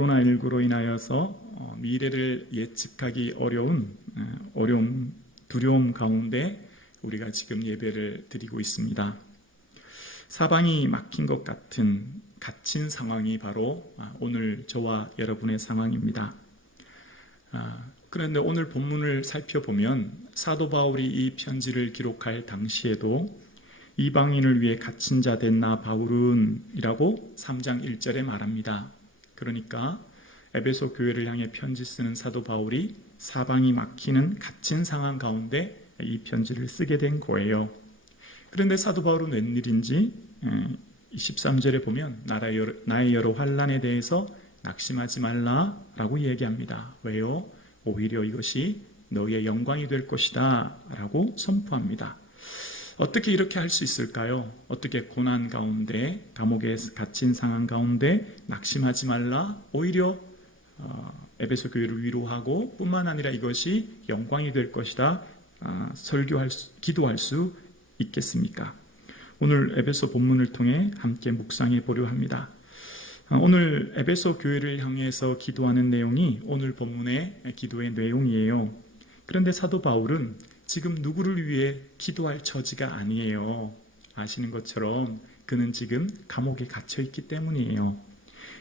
코로나19로 인하여서 미래를 예측하기 어려운 어려움, 두려움 가운데 우리가 지금 예배를 드리고 있습니다. 사방이 막힌 것 같은 갇힌 상황이 바로 오늘 저와 여러분의 상황입니다. 그런데 오늘 본문을 살펴보면 사도 바울이 이 편지를 기록할 당시에도 이방인을 위해 갇힌 자 된 나 바울은 이라고 3장 1절에 말합니다. 그러니까 에베소 교회를 향해 편지 쓰는 사도 바울이 사방이 막히는 갇힌 상황 가운데 이 편지를 쓰게 된 거예요. 그런데 사도 바울은 웬일인지 13절에 보면 나의 여러 환난에 대해서 낙심하지 말라라고 얘기합니다. 왜요? 오히려 이것이 너희의 영광이 될 것이다 라고 선포합니다. 어떻게 이렇게 할 수 있을까요? 어떻게 고난 가운데, 감옥에 갇힌 상황 가운데 낙심하지 말라, 오히려 에베소 교회를 위로하고 뿐만 아니라 이것이 영광이 될 것이다 기도할 수 있겠습니까? 오늘 에베소 본문을 통해 함께 묵상해 보려 합니다. 오늘 에베소 교회를 향해서 기도하는 내용이 오늘 본문의 기도의 내용이에요. 그런데 사도 바울은 지금 누구를 위해 기도할 처지가 아니에요. 아시는 것처럼 그는 지금 감옥에 갇혀 있기 때문이에요.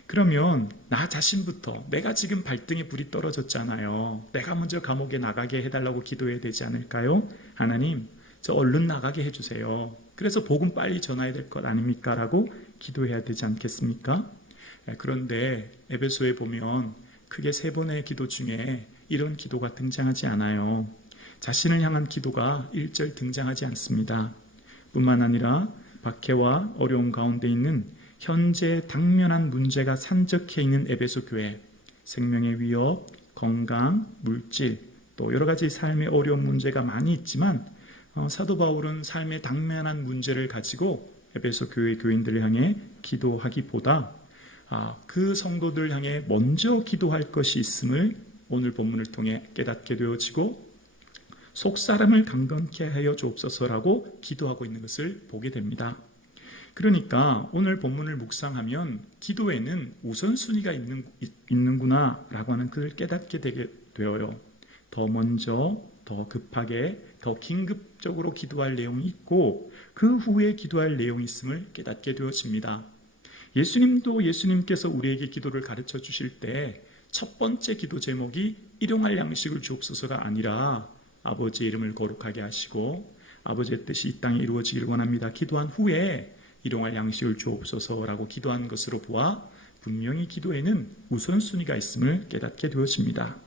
그러면 나 자신부터 내가 지금 발등에 불이 떨어졌잖아요. 내가 먼저 감옥에 나가게 해달라고 기도해야 되지 않을까요? 하나님, 저 얼른 나가게 해주세요. 그래서 복음 빨리 전해야 될 것 아닙니까? 라고 기도해야 되지 않겠습니까? 그런데 에베소에 보면 크게 3번의 기도 중에 이런 기도가 등장하지 않아요. 자신을 향한 기도가 1절 등장하지 않습니다. 뿐만 아니라 박해와 어려움 가운데 있는 현재 당면한 문제가 산적해 있는 에베소 교회, 생명의 위협, 건강, 물질, 또 여러 가지 삶의 어려운 문제가 많이 있지만 사도 바울은 삶의 당면한 문제를 가지고 에베소 교회 교인들을 향해 기도하기보다 그 성도들 향해 먼저 기도할 것이 있음을 오늘 본문을 통해 깨닫게 되어지고 속사람을 강건케 하여 주옵소서라고 기도하고 있는 것을 보게 됩니다. 그러니까 오늘 본문을 묵상하면 기도에는 우선순위가 있는구나 라고 하는 그걸 깨닫게 되게 되어요. 더 먼저, 더 급하게, 더 긴급적으로 기도할 내용이 있고 그 후에 기도할 내용이 있음을 깨닫게 되어집니다. 예수님께서 우리에게 기도를 가르쳐 주실 때 첫 번째 기도 제목이 일용할 양식을 주옵소서가 아니라 아버지의 이름을 거룩하게 하시고 아버지의 뜻이 이 땅에 이루어지기를 원합니다. 기도한 후에 일용할 양식을 주옵소서라고 기도한 것으로 보아 분명히 기도에는 우선순위가 있음을 깨닫게 되어집니다.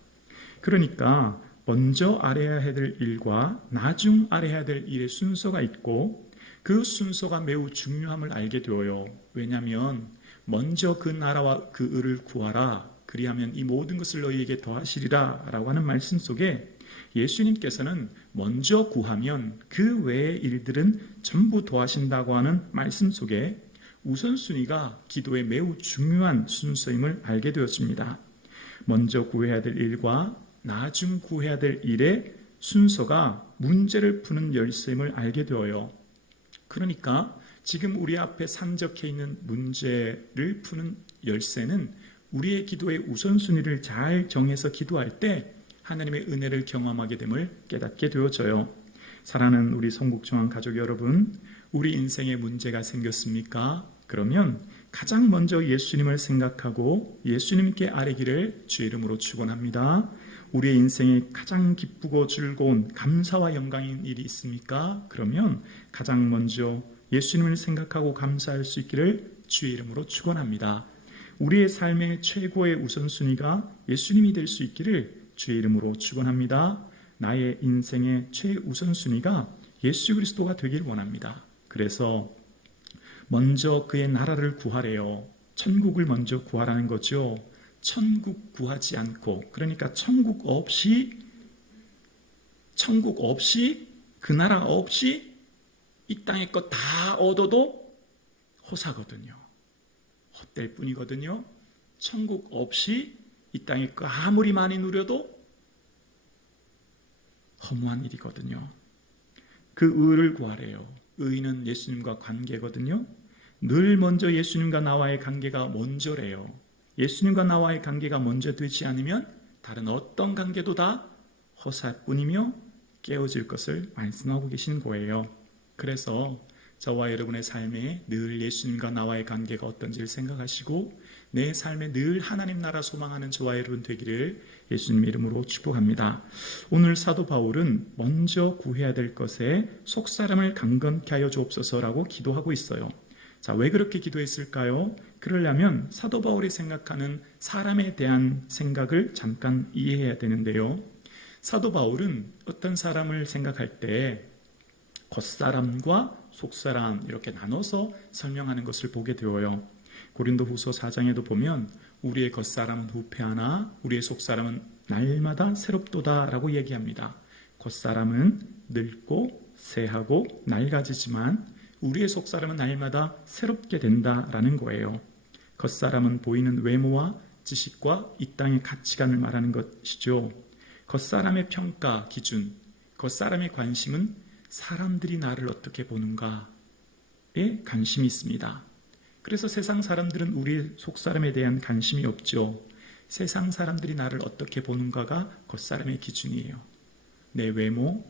그러니까 먼저 알아야 될 일과 나중 알아야 될 일의 순서가 있고 그 순서가 매우 중요함을 알게 되어요. 왜냐하면 먼저 그 나라와 그 의를 구하라, 그리하면 이 모든 것을 너희에게 더하시리라 라고 하는 말씀 속에 예수님께서는 먼저 구하면 그 외의 일들은 전부 더하신다고 하는 말씀 속에 우선순위가 기도의 매우 중요한 순서임을 알게 되었습니다. 먼저 구해야 될 일과 나중 구해야 될 일의 순서가 문제를 푸는 열쇠임을 알게 되어요. 그러니까 지금 우리 앞에 산적해 있는 문제를 푸는 열쇠는 우리의 기도의 우선순위를 잘 정해서 기도할 때 하나님의 은혜를 경험하게 됨을 깨닫게 되어져요. 사랑하는 우리 성국중앙 가족 여러분, 우리 인생에 문제가 생겼습니까? 그러면 가장 먼저 예수님을 생각하고 예수님께 아뢰기를 주의 이름으로 축원합니다. 우리의 인생에 가장 기쁘고 즐거운 감사와 영광인 일이 있습니까? 그러면 가장 먼저 예수님을 생각하고 감사할 수 있기를 주의 이름으로 축원합니다. 우리의 삶의 최고의 우선순위가 예수님이 될 수 있기를 주의 이름으로 축원합니다. 나의 인생의 최우선순위가 예수 그리스도가 되길 원합니다. 그래서 먼저 그의 나라를 구하래요. 천국을 먼저 구하라는 거죠. 천국 구하지 않고, 그러니까 천국 없이 그 나라 없이 이 땅의 것 다 얻어도 호사거든요. 헛될 뿐이거든요. 천국 없이 이 땅의 것 아무리 많이 누려도 허무한 일이거든요. 그 의를 구하래요. 의는 예수님과 관계거든요. 늘 먼저 예수님과 나와의 관계가 먼저래요. 예수님과 나와의 관계가 먼저 되지 않으면 다른 어떤 관계도 다 허사뿐이며 깨어질 것을 말씀하고 계신 거예요. 그래서 저와 여러분의 삶에 늘 예수님과 나와의 관계가 어떤지를 생각하시고 내 삶에 늘 하나님 나라 소망하는 저와 여러분 되기를 예수님의 이름으로 축복합니다. 오늘 사도 바울은 먼저 구해야 될 것에 속사람을 강건케 하여 주옵소서라고 기도하고 있어요. 자, 왜 그렇게 기도했을까요? 그러려면 사도 바울이 생각하는 사람에 대한 생각을 잠깐 이해해야 되는데요. 사도 바울은 어떤 사람을 생각할 때 겉사람과 속사람 이렇게 나눠서 설명하는 것을 보게 되어요. 고린도후서 4장에도 보면 우리의 겉사람은 후패하나 우리의 속사람은 날마다 새롭도다라고 얘기합니다. 겉사람은 늙고 쇠하고 낡아지지만 우리의 속사람은 날마다 새롭게 된다라는 거예요. 겉사람은 보이는 외모와 지식과 이 땅의 가치관을 말하는 것이죠. 겉사람의 평가 기준, 겉사람의 관심은 사람들이 나를 어떻게 보는가에 관심이 있습니다. 그래서 세상 사람들은 우리 속사람에 대한 관심이 없죠. 세상 사람들이 나를 어떻게 보는가가 겉사람의 기준이에요. 내 외모,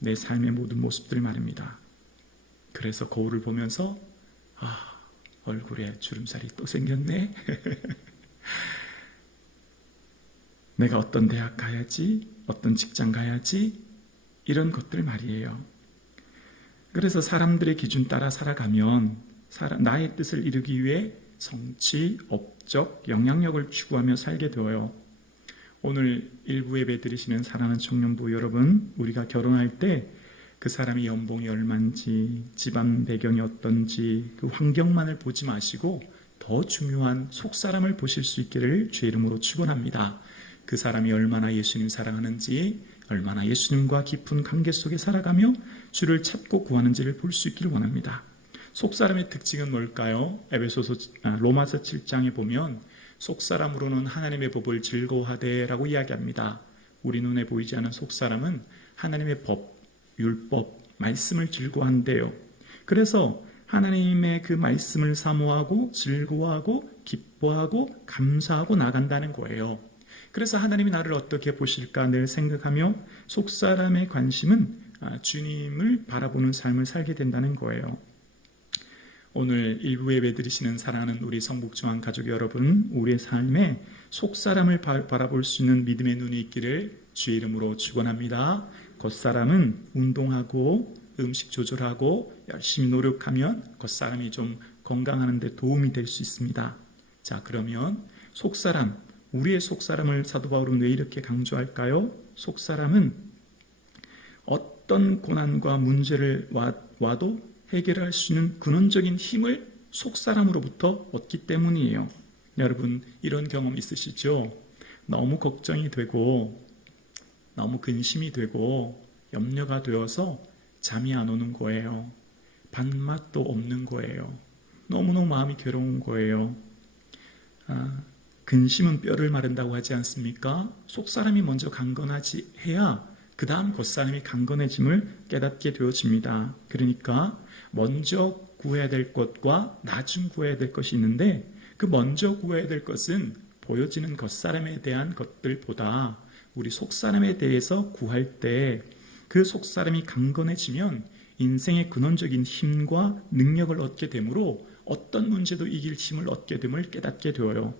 내 삶의 모든 모습들 말입니다. 그래서 거울을 보면서 얼굴에 주름살이 또 생겼네. 내가 어떤 대학 가야지, 어떤 직장 가야지, 이런 것들 말이에요. 그래서 사람들의 기준 따라 살아가면 나의 뜻을 이루기 위해 성취, 업적, 영향력을 추구하며 살게 되어요. 오늘 일부 예배 드리시는 사랑하는 청년부 여러분, 우리가 결혼할 때 그 사람이 연봉이 얼마인지, 집안 배경이 어떤지 그 환경만을 보지 마시고 더 중요한 속사람을 보실 수 있기를 주의 이름으로 축원합니다. 그 사람이 얼마나 예수님 사랑하는지, 얼마나 예수님과 깊은 관계 속에 살아가며 주를 찾고 구하는지를 볼 수 있기를 원합니다. 속사람의 특징은 뭘까요? 로마서 7장에 보면 속사람으로는 하나님의 법을 즐거워하되라고 이야기합니다. 우리 눈에 보이지 않은 속사람은 하나님의 법, 율법, 말씀을 즐거워한대요. 그래서 하나님의 그 말씀을 사모하고 즐거워하고 기뻐하고 감사하고 나간다는 거예요. 그래서 하나님이 나를 어떻게 보실까 늘 생각하며 속사람의 관심은 주님을 바라보는 삶을 살게 된다는 거예요. 오늘 일부 예배 드리시는 사랑하는 우리 성북중앙 가족 여러분, 우리의 삶에 속사람을 바라볼 수 있는 믿음의 눈이 있기를 주의 이름으로 축원합니다. 겉사람은 운동하고 음식 조절하고 열심히 노력하면 겉사람이 좀 건강하는 데 도움이 될 수 있습니다. 자, 그러면 속사람, 우리의 속사람을 사도 바울은 왜 이렇게 강조할까요? 속사람은 어떤 고난과 문제를 와도 해결할 수 있는 근원적인 힘을 속사람으로부터 얻기 때문이에요. 여러분, 이런 경험 있으시죠? 너무 걱정이 되고 너무 근심이 되고 염려가 되어서 잠이 안 오는 거예요. 밥맛도 없는 거예요. 너무너무 마음이 괴로운 거예요. 근심은 뼈를 마른다고 하지 않습니까? 속사람이 먼저 강건하지 해야 그 다음 겉사람이 강건해짐을 깨닫게 되어집니다. 그러니까 먼저 구해야 될 것과 나중 구해야 될 것이 있는데 그 먼저 구해야 될 것은 보여지는 겉사람에 대한 것들보다 우리 속사람에 대해서 구할 때 그 속사람이 강건해지면 인생의 근원적인 힘과 능력을 얻게 되므로 어떤 문제도 이길 힘을 얻게 됨을 깨닫게 되어요.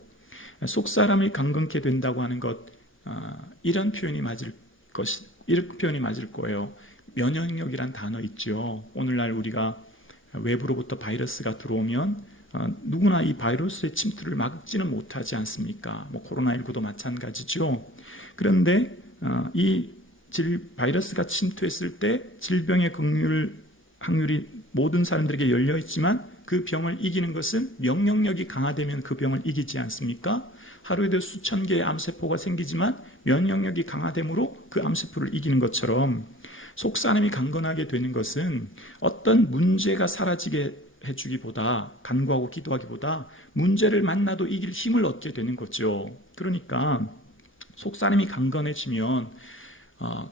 속사람이 강건케 된다고 하는 것, 이런 표현이 맞을 거예요. 면역력이란 단어 있죠. 오늘날 우리가 외부로부터 바이러스가 들어오면 누구나 이 바이러스의 침투를 막지는 못하지 않습니까? 코로나19도 마찬가지죠. 그런데 이 바이러스가 침투했을 때 질병의 확률이 모든 사람들에게 열려 있지만 그 병을 이기는 것은 면역력이 강화되면 그 병을 이기지 않습니까? 하루에도 수천 개의 암세포가 생기지만 면역력이 강화되므로 그 암세포를 이기는 것처럼 속사람이 강건하게 되는 것은 어떤 문제가 사라지게 해주기보다, 간구하고 기도하기보다 문제를 만나도 이길 힘을 얻게 되는 거죠. 그러니까 속사람이 강건해지면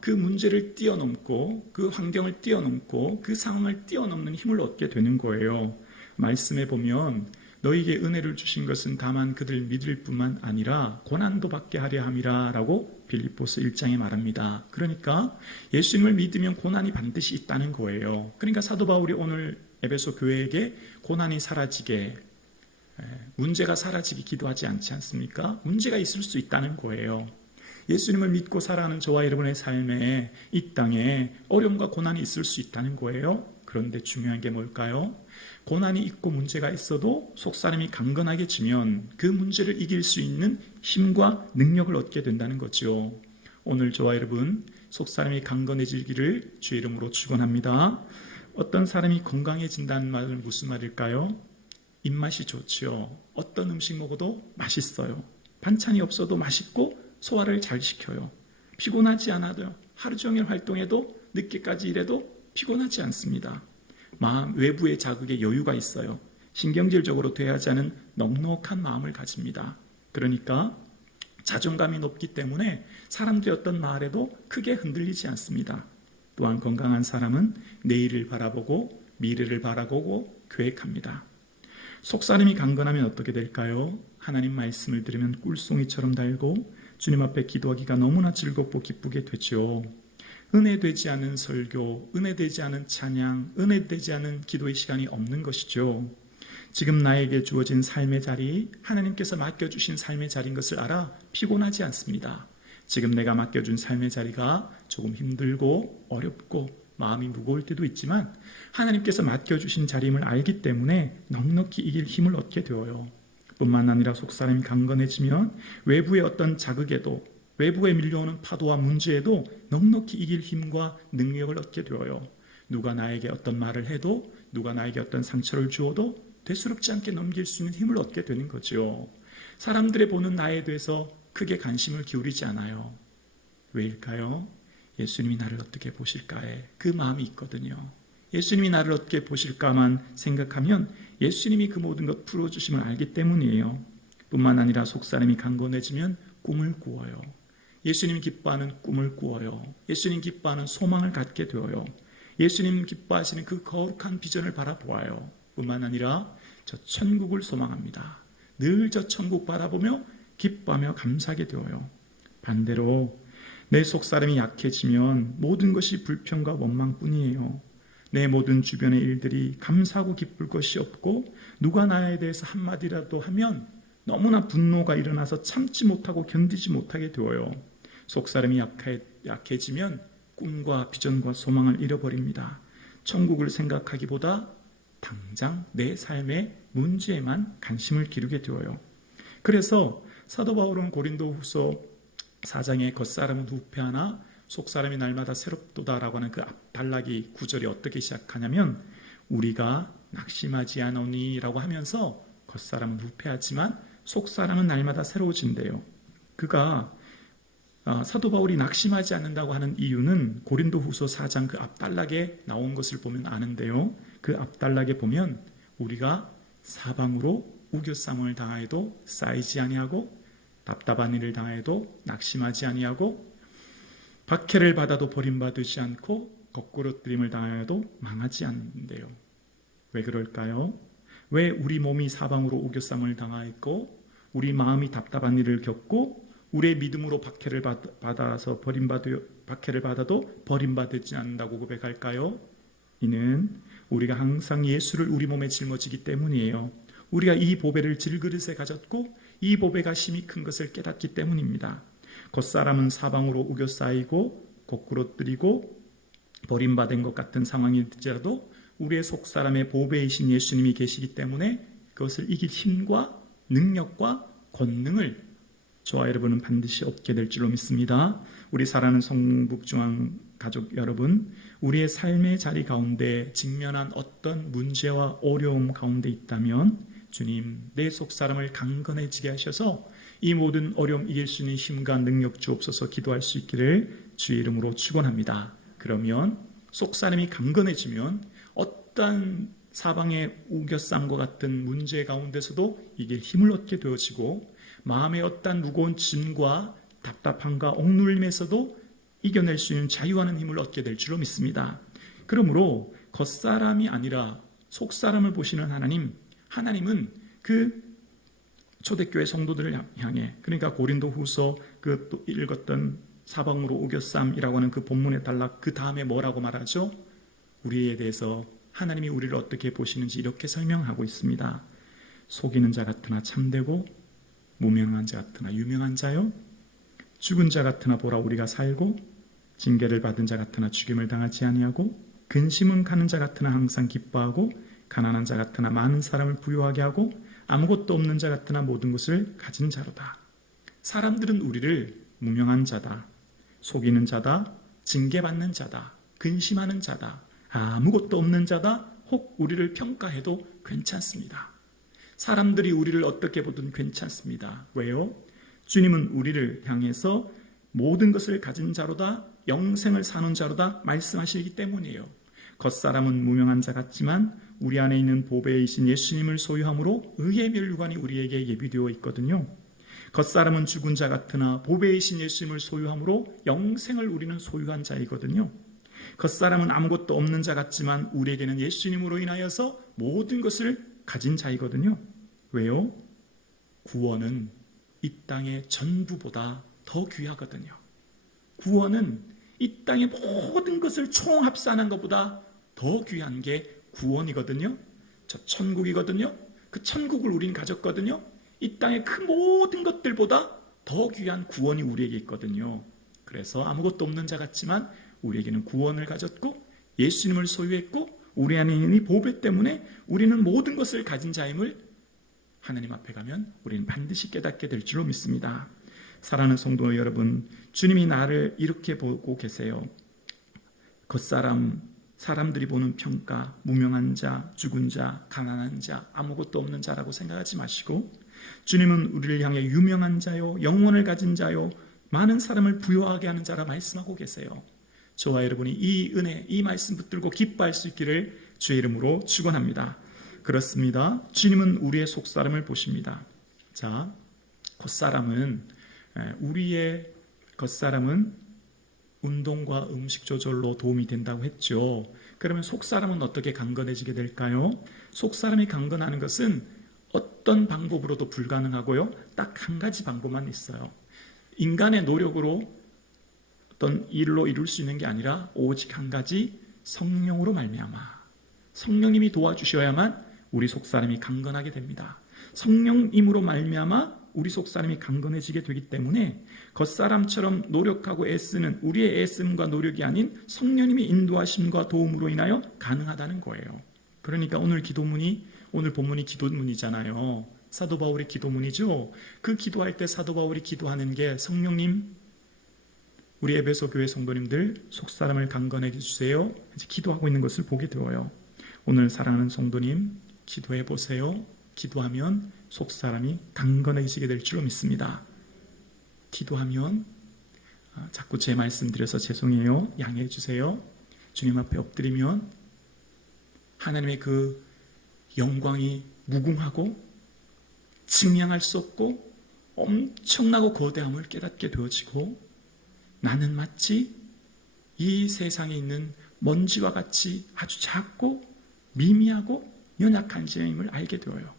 그 문제를 뛰어넘고 그 환경을 뛰어넘고 그 상황을 뛰어넘는 힘을 얻게 되는 거예요. 말씀에 보면 너희에게 은혜를 주신 것은 다만 그들 믿을 뿐만 아니라 고난도 받게 하려 함이라 라고 빌립보서 1장에 말합니다. 그러니까 예수님을 믿으면 고난이 반드시 있다는 거예요. 그러니까 사도 바울이 오늘 에베소 교회에게 고난이 사라지게, 문제가 사라지게 기도하지 않지 않습니까? 문제가 있을 수 있다는 거예요. 예수님을 믿고 살아가는 저와 여러분의 삶에, 이 땅에 어려움과 고난이 있을 수 있다는 거예요. 그런데 중요한 게 뭘까요? 고난이 있고 문제가 있어도 속사람이 강건하게 지면 그 문제를 이길 수 있는 힘과 능력을 얻게 된다는 거죠. 오늘 저와 여러분 속사람이 강건해지기를 주의 이름으로 축원합니다. 어떤 사람이 건강해진다는 말은 무슨 말일까요? 입맛이 좋죠. 어떤 음식 먹어도 맛있어요. 반찬이 없어도 맛있고 소화를 잘 시켜요. 피곤하지 않아도 하루 종일 활동해도 늦게까지 일해도 피곤하지 않습니다. 마음 외부의 자극에 여유가 있어요. 신경질적으로 대하지 않은 넉넉한 마음을 가집니다. 그러니까 자존감이 높기 때문에 사람들이 어떤 말에도 크게 흔들리지 않습니다. 또한 건강한 사람은 내일을 바라보고 미래를 바라보고 계획합니다. 속사람이 강건하면 어떻게 될까요? 하나님 말씀을 들으면 꿀송이처럼 달고 주님 앞에 기도하기가 너무나 즐겁고 기쁘게 되죠. 은혜되지 않은 설교, 은혜되지 않은 찬양, 은혜되지 않은 기도의 시간이 없는 것이죠. 지금 나에게 주어진 삶의 자리, 하나님께서 맡겨주신 삶의 자리인 것을 알아 피곤하지 않습니다. 지금 내가 맡겨준 삶의 자리가 조금 힘들고 어렵고 마음이 무거울 때도 있지만 하나님께서 맡겨주신 자리임을 알기 때문에 넉넉히 이길 힘을 얻게 되어요. 뿐만 아니라 속사람이 강건해지면 외부의 어떤 자극에도, 외부에 밀려오는 파도와 문제에도 넉넉히 이길 힘과 능력을 얻게 되어요. 누가 나에게 어떤 말을 해도, 누가 나에게 어떤 상처를 주어도 대수롭지 않게 넘길 수 있는 힘을 얻게 되는 거죠. 사람들의 보는 나에 대해서 크게 관심을 기울이지 않아요. 왜일까요? 예수님이 나를 어떻게 보실까에 그 마음이 있거든요. 예수님이 나를 어떻게 보실까만 생각하면 예수님이 그 모든 것 풀어주심을 알기 때문이에요. 뿐만 아니라 속사람이 강건해지면 꿈을 꾸어요. 예수님 기뻐하는 꿈을 꾸어요. 예수님 기뻐하는 소망을 갖게 되어요. 예수님 기뻐하시는 그 거룩한 비전을 바라보아요. 뿐만 아니라 저 천국을 소망합니다. 늘 저 천국 바라보며 기뻐하며 감사하게 되어요. 반대로 내 속사람이 약해지면 모든 것이 불평과 원망뿐이에요. 내 모든 주변의 일들이 감사하고 기쁠 것이 없고 누가 나에 대해서 한마디라도 하면 너무나 분노가 일어나서 참지 못하고 견디지 못하게 되어요. 속사람이 약해지면 꿈과 비전과 소망을 잃어버립니다. 천국을 생각하기보다 당장 내 삶의 문제에만 관심을 기울게 되어요. 그래서 사도 바울은 고린도후서 4장의 겉사람은 후패하나 속사람이 날마다 새롭도다라고 하는 그 앞단락이 구절이 어떻게 시작하냐면 우리가 낙심하지 않으니라고 하면서 겉사람은 후패하지만 속사람은 날마다 새로워진대요. 그가 사도 바울이 낙심하지 않는다고 하는 이유는 고린도후서 4장 그 앞단락에 나온 것을 보면 아는데요. 그 앞단락에 보면 우리가 사방으로 우겨쌈을 당하여도 쌓이지 아니하고 답답한 일을 당하여도 낙심하지 아니하고 박해를 받아도 버림받지 않고 거꾸러뜨림을 당하여도 망하지 않는데요. 왜 그럴까요? 왜 우리 몸이 사방으로 우겨쌈을 당하였고 우리 마음이 답답한 일을 겪고 우리의 믿음으로 박해를 받아도 버림받지 않는다고 고백할까요? 이는 우리가 항상 예수를 우리 몸에 짊어지기 때문이에요. 우리가 이 보배를 질그릇에 가졌고 이 보배가 심히 큰 것을 깨닫기 때문입니다. 겉사람은 사방으로 우겨 쌓이고 거꾸러뜨리고 버림받은 것 같은 상황일지라도 우리의 속사람의 보배이신 예수님이 계시기 때문에 그것을 이길 힘과 능력과 권능을 저와 여러분은 반드시 얻게 될 줄로 믿습니다. 우리 사랑하는 성북중앙 가족 여러분, 우리의 삶의 자리 가운데 직면한 어떤 문제와 어려움 가운데 있다면 주님, 내 속사람을 강건해지게 하셔서 이 모든 어려움 이길 수 있는 힘과 능력 주옵소서 기도할 수 있기를 주의 이름으로 축원합니다. 그러면 속사람이 강건해지면 어떤 사방의 우겨쌈과 같은 문제 가운데서도 이길 힘을 얻게 되어지고 마음의 어떤 무거운 짐과 답답함과 억눌림에서도 이겨낼 수 있는 자유하는 힘을 얻게 될 줄로 믿습니다. 그러므로 겉사람이 아니라 속사람을 보시는 하나님은 그 초대교회 성도들을 향해, 그러니까 고린도후서 그 또 읽었던 사방으로 우겨쌈이라고 하는 그 본문에 달라 그 다음에 뭐라고 말하죠? 우리에 대해서 하나님이 우리를 어떻게 보시는지 이렇게 설명하고 있습니다. 속이는 자 같으나 참되고 무명한 자 같으나 유명한 자요, 죽은 자 같으나 보라 우리가 살고 징계를 받은 자 같으나 죽임을 당하지 아니하고 근심은 가는 자 같으나 항상 기뻐하고 가난한 자 같으나 많은 사람을 부유하게 하고 아무것도 없는 자 같으나 모든 것을 가진 자로다. 사람들은 우리를 무명한 자다, 속이는 자다, 징계받는 자다, 근심하는 자다, 아무것도 없는 자다, 혹 우리를 평가해도 괜찮습니다. 사람들이 우리를 어떻게 보든 괜찮습니다. 왜요? 주님은 우리를 향해서 모든 것을 가진 자로다, 영생을 사는 자로다 말씀하시기 때문이에요. 겉사람은 무명한 자 같지만 우리 안에 있는 보배이신 예수님을 소유함으로 의의 면류관이 우리에게 예비되어 있거든요. 겉사람은 죽은 자 같으나 보배이신 예수님을 소유함으로 영생을 우리는 소유한 자이거든요. 겉사람은 아무것도 없는 자 같지만 우리에게는 예수님으로 인하여서 모든 것을 가진 자이거든요. 왜요? 구원은 이 땅의 전부보다 더 귀하거든요. 구원은 이 땅의 모든 것을 총합산한 것보다 더 귀한 게 구원이거든요. 저 천국이거든요. 그 천국을 우린 가졌거든요. 이 땅의 그 모든 것들보다 더 귀한 구원이 우리에게 있거든요. 그래서 아무것도 없는 자 같지만 우리에게는 구원을 가졌고 예수님을 소유했고 우리 안에 있는 이 보배 때문에 우리는 모든 것을 가진 자임을 하나님 앞에 가면 우리는 반드시 깨닫게 될 줄로 믿습니다. 사랑하는 성도 여러분, 주님이 나를 이렇게 보고 계세요. 사람들이 보는 평가, 무명한 자, 죽은 자, 가난한 자, 아무것도 없는 자라고 생각하지 마시고 주님은 우리를 향해 유명한 자요, 영혼을 가진 자요, 많은 사람을 부유하게 하는 자라 말씀하고 계세요. 저와 여러분이 이 은혜, 이 말씀 붙들고 기뻐할 수 있기를 주의 이름으로 축원합니다. 그렇습니다. 주님은 우리의 속사람을 보십니다. 자, 우리의 겉사람은 운동과 음식 조절로 도움이 된다고 했죠. 그러면 속사람은 어떻게 강건해지게 될까요? 속사람이 강건하는 것은 어떤 방법으로도 불가능하고요. 딱 한 가지 방법만 있어요. 인간의 노력으로 어떤 일로 이룰 수 있는 게 아니라 오직 한 가지, 성령으로 말미암아. 성령님이 도와주셔야만 우리 속사람이 강건하게 됩니다. 성령님으로 말미암아 우리 속사람이 강건해지게 되기 때문에 겉사람처럼 노력하고 애쓰는 우리의 애씀과 노력이 아닌 성령님의 인도하심과 도움으로 인하여 가능하다는 거예요. 그러니까 오늘 본문이 기도문이잖아요. 사도 바울의 기도문이죠. 그 기도할 때 사도 바울이 기도하는 게 성령님, 우리 에베소 교회 성도님들 속사람을 강건해 주세요. 이제 기도하고 있는 것을 보게 되어요. 오늘 사랑하는 성도님, 기도해 보세요. 기도하면 속사람이 강건해지게 될 줄로 믿습니다. 기도하면 자꾸 제 말씀 드려서 죄송해요. 양해해 주세요. 주님 앞에 엎드리면 하나님의 그 영광이 무궁하고 증량할 수 없고 엄청나고 거대함을 깨닫게 되어지고 나는 마치 이 세상에 있는 먼지와 같이 아주 작고 미미하고 연약한 자임을 알게 되어요.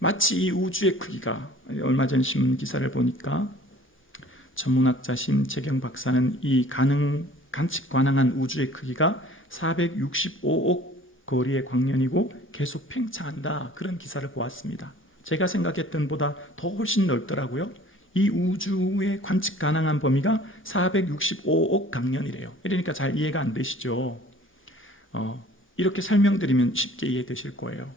마치 이 우주의 크기가, 얼마 전 신문 기사를 보니까 천문학자 심채경 박사는 이 관측 가능한 우주의 크기가 465억 거리의 광년이고 계속 팽창한다, 그런 기사를 보았습니다. 제가 생각했던 보다 더 훨씬 넓더라고요. 이 우주의 관측 가능한 범위가 465억 광년이래요. 그러니까 잘 이해가 안 되시죠? 이렇게 설명드리면 쉽게 이해되실 거예요.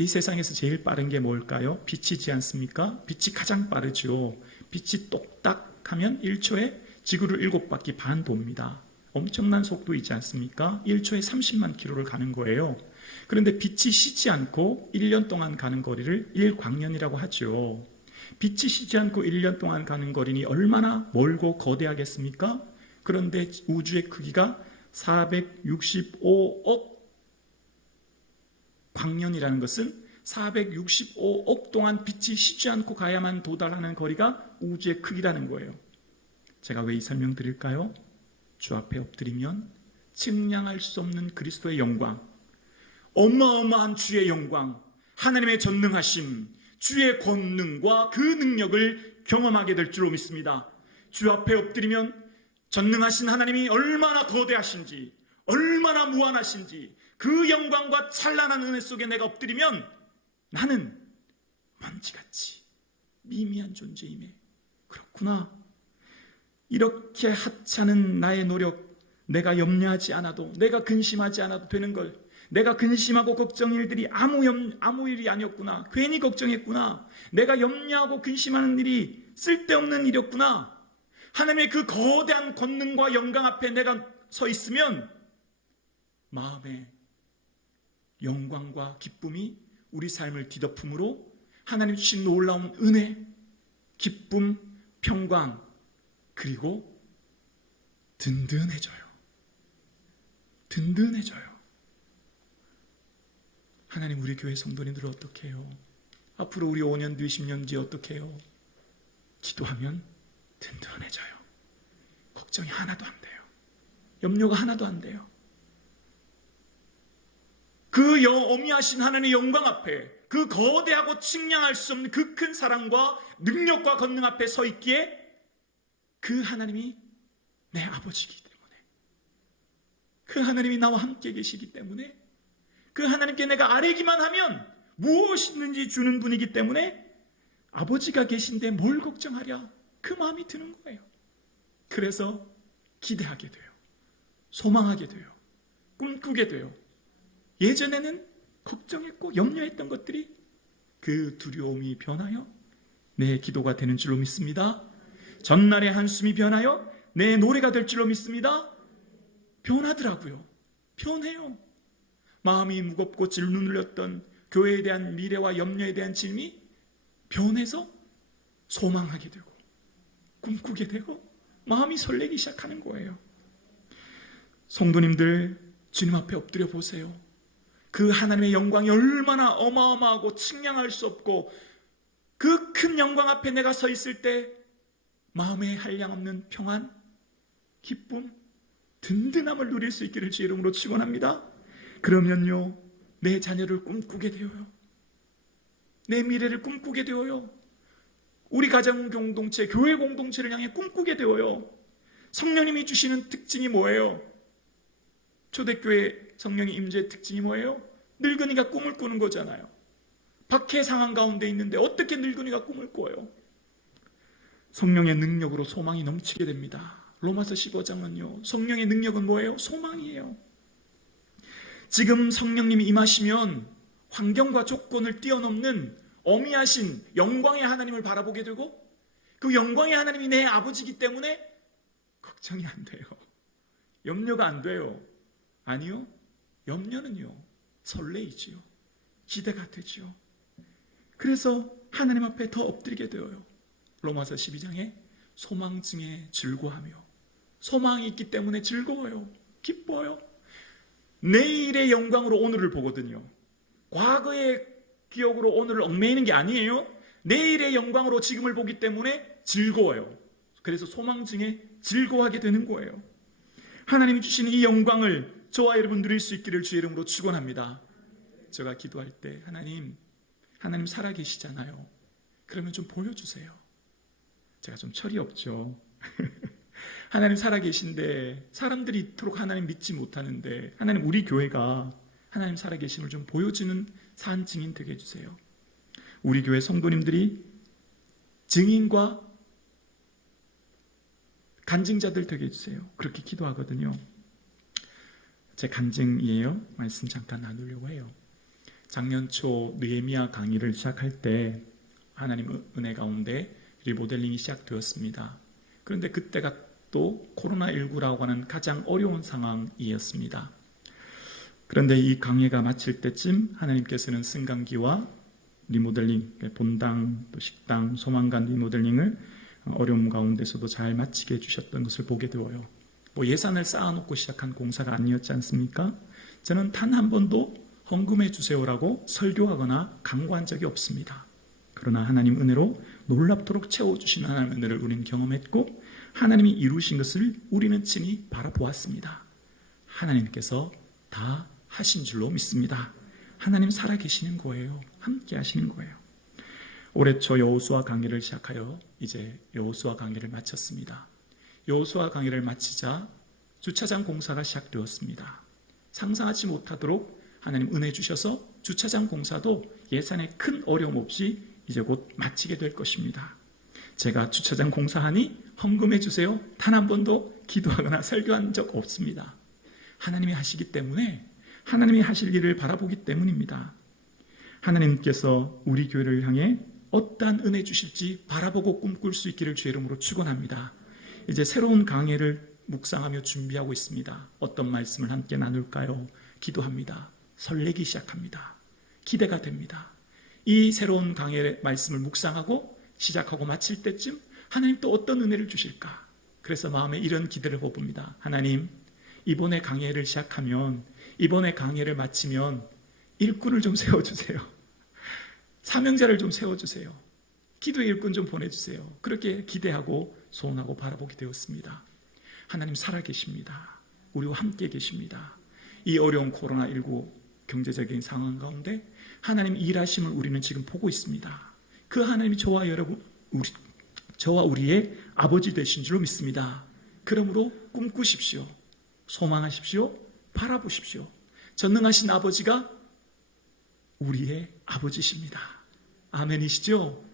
이 세상에서 제일 빠른 게 뭘까요? 빛이지 않습니까? 빛이 가장 빠르죠. 빛이 똑딱 하면 1초에 지구를 7바퀴 반 돕니다. 엄청난 속도이지 않습니까? 1초에 30만 킬로를 가는 거예요. 그런데 빛이 쉬지 않고 1년 동안 가는 거리를 1광년이라고 하죠. 빛이 쉬지 않고 1년 동안 가는 거리니 얼마나 멀고 거대하겠습니까? 그런데 우주의 크기가 465억 광년이라는 것은 465억 동안 빛이 쉬지 않고 가야만 도달하는 거리가 우주의 크기라는 거예요. 제가 왜 이 설명 드릴까요? 주 앞에 엎드리면 측량할 수 없는 그리스도의 영광, 어마어마한 주의 영광, 하나님의 전능하심, 주의 권능과 그 능력을 경험하게 될 줄로 믿습니다. 주 앞에 엎드리면 전능하신 하나님이 얼마나 거대하신지, 얼마나 무한하신지, 그 영광과 찬란한 은혜 속에 내가 엎드리면 나는 먼지같이 미미한 존재임에, 그렇구나, 이렇게 하찮은 나의 노력, 내가 염려하지 않아도, 내가 근심하지 않아도 되는 걸, 내가 근심하고 걱정 일들이 아무 일이 아니었구나, 괜히 걱정했구나, 내가 염려하고 근심하는 일이 쓸데없는 일이었구나, 하나님의 그 거대한 권능과 영광 앞에 내가 서 있으면 마음에 영광과 기쁨이 우리 삶을 뒤덮음으로 하나님 주신 놀라운 은혜, 기쁨, 평강, 그리고 든든해져요. 든든해져요. 하나님, 우리 교회 성도님들 어떻게 해요? 앞으로 우리 5년 뒤, 10년 뒤 어떻게 해요? 기도하면 든든해져요. 걱정이 하나도 안 돼요. 염려가 하나도 안 돼요. 그 어미하신 하나님의 영광 앞에, 그 거대하고 측량할 수 없는 그 큰 사랑과 능력과 권능 앞에 서 있기에 그 하나님이 내 아버지이기 때문에, 그 하나님이 나와 함께 계시기 때문에, 그 하나님께 내가 아뢰기만 하면 무엇이든지 주는 분이기 때문에 아버지가 계신데 뭘 걱정하랴, 그 마음이 드는 거예요. 그래서 기대하게 돼요. 소망하게 돼요. 꿈꾸게 돼요. 예전에는 걱정했고 염려했던 것들이 그 두려움이 변하여 내 기도가 되는 줄로 믿습니다. 전날의 한숨이 변하여 내 노래가 될 줄로 믿습니다. 변하더라고요. 변해요. 마음이 무겁고 짓눌렸던 교회에 대한 미래와 염려에 대한 짐이 변해서 소망하게 되고 꿈꾸게 되고 마음이 설레기 시작하는 거예요. 성도님들, 주님 앞에 엎드려 보세요. 그 하나님의 영광이 얼마나 어마어마하고 측량할 수 없고, 그 큰 영광 앞에 내가 서 있을 때 마음에 한량없는 평안, 기쁨, 든든함을 누릴 수 있기를 주의 이름으로 축원합니다. 그러면요, 내 자녀를 꿈꾸게 되어요. 내 미래를 꿈꾸게 되어요. 우리 가정 공동체, 교회 공동체를 향해 꿈꾸게 되어요. 성령님이 주시는 특징이 뭐예요? 초대교회 성령의 임재의 특징이 뭐예요? 늙은이가 꿈을 꾸는 거잖아요. 박해 상황 가운데 있는데 어떻게 늙은이가 꿈을 꿔요? 성령의 능력으로 소망이 넘치게 됩니다. 로마서 15장은요, 성령의 능력은 뭐예요? 소망이에요. 지금 성령님이 임하시면 환경과 조건을 뛰어넘는 어미하신 영광의 하나님을 바라보게 되고, 그 영광의 하나님이 내 아버지이기 때문에 걱정이 안 돼요. 염려가 안 돼요. 아니요, 염려는요, 설레이지요. 기대가 되지요. 그래서 하나님 앞에 더 엎드리게 되어요. 로마서 12장에 소망 중에 즐거워하며, 소망이 있기 때문에 즐거워요. 기뻐요. 내일의 영광으로 오늘을 보거든요. 과거의 기억으로 오늘을 얽매이는 게 아니에요. 내일의 영광으로 지금을 보기 때문에 즐거워요. 그래서 소망 중에 즐거워하게 되는 거예요. 하나님이 주시는 이 영광을 저와 여러분 누릴 수 있기를 주의 이름으로 축원합니다. 제가 기도할 때 하나님 살아계시잖아요. 그러면 좀 보여주세요. 제가 좀 철이 없죠. 하나님 살아계신데 사람들이 이토록 하나님 믿지 못하는데, 하나님 우리 교회가 하나님 살아계심을 좀 보여주는 산 증인 되게 해주세요. 우리 교회 성도님들이 증인과 간증자들 되게 해주세요. 그렇게 기도하거든요. 제 간증이에요. 말씀 잠깐 나누려고 해요. 작년 초 느헤미야 강의를 시작할 때 하나님 은혜 가운데 리모델링이 시작되었습니다. 그런데 그때가 또 코로나19라고 하는 가장 어려운 상황이었습니다. 그런데 이 강의가 마칠 때쯤 하나님께서는 승강기와 리모델링, 본당, 또 식당, 소망관 리모델링을 어려움 가운데서도 잘 마치게 해주셨던 것을 보게 되어요. 뭐 예산을 쌓아놓고 시작한 공사가 아니었지 않습니까? 저는 단 한 번도 헌금해 주세요라고 설교하거나 강구한 적이 없습니다. 그러나 하나님 은혜로 놀랍도록 채워주시는 하나님 은혜를 우리는 경험했고, 하나님이 이루신 것을 우리는 친히 바라보았습니다. 하나님께서 다 하신 줄로 믿습니다. 하나님 살아계시는 거예요. 함께 하시는 거예요. 올해 초 여호수아 강해를 시작하여 이제 여호수아 강해를 마쳤습니다. 여호수아 강해를 마치자 주차장 공사가 시작되었습니다. 상상하지 못하도록 하나님 은혜 주셔서 주차장 공사도 예산에 큰 어려움 없이 이제 곧 마치게 될 것입니다. 제가 주차장 공사하니 헌금해 주세요. 단 한 번도 기도하거나 설교한 적 없습니다. 하나님이 하시기 때문에, 하나님이 하실 일을 바라보기 때문입니다. 하나님께서 우리 교회를 향해 어떠한 은혜 주실지 바라보고 꿈꿀 수 있기를 주의 이름으로 축원합니다. 이제 새로운 강해를 묵상하며 준비하고 있습니다. 어떤 말씀을 함께 나눌까요? 기도합니다. 설레기 시작합니다. 기대가 됩니다. 이 새로운 강해의 말씀을 묵상하고 시작하고 마칠 때쯤 하나님 또 어떤 은혜를 주실까? 그래서 마음에 이런 기대를 해봅니다. 하나님, 이번에 강해를 시작하면, 이번에 강해를 마치면 일꾼을 좀 세워주세요. 사명자를 좀 세워주세요. 기도의 일꾼 좀 보내주세요. 그렇게 기대하고 소원하고 바라보게 되었습니다. 하나님 살아계십니다. 우리와 함께 계십니다. 이 어려운 코로나19 경제적인 상황 가운데 하나님 일하심을 우리는 지금 보고 있습니다. 그 하나님이 저와 우리의 아버지 되신 줄로 믿습니다. 그러므로 꿈꾸십시오. 소망하십시오. 바라보십시오. 전능하신 아버지가 우리의 아버지십니다. 아멘이시죠?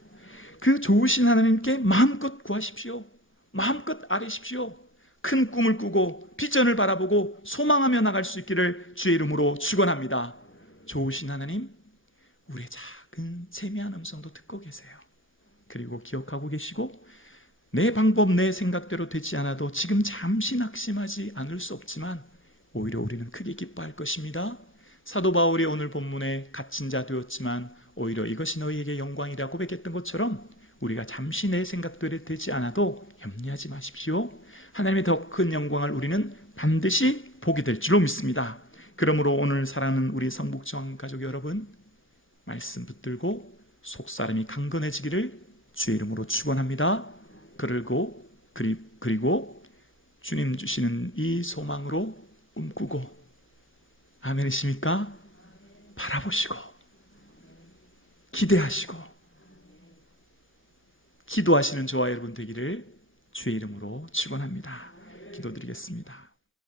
그 좋으신 하나님께 마음껏 구하십시오. 마음껏 아뢰십시오. 큰 꿈을 꾸고 비전을 바라보고 소망하며 나갈 수 있기를 주의 이름으로 축원합니다. 좋으신 하나님, 우리의 작은 세미한 음성도 듣고 계세요. 그리고 기억하고 계시고 내 방법, 내 생각대로 되지 않아도 지금 잠시 낙심하지 않을 수 없지만 오히려 우리는 크게 기뻐할 것입니다. 사도 바울이 오늘 본문에 갇힌 자 되었지만 오히려 이것이 너희에게 영광이라 고백했던 것처럼 우리가 잠시 내 생각대로 되지 않아도 염려하지 마십시오. 하나님의 더 큰 영광을 우리는 반드시 보게 될 줄로 믿습니다. 그러므로 오늘 사랑하는 우리 성북청 가족 여러분, 말씀 붙들고 속사람이 강건해지기를 주의 이름으로 축원합니다. 그리고 주님 주시는 이 소망으로 꿈꾸고, 아멘이십니까? 바라보시고 기대하시고 기도하시는 저와 여러분 되기를 주의 이름으로 축원합니다. 기도드리겠습니다.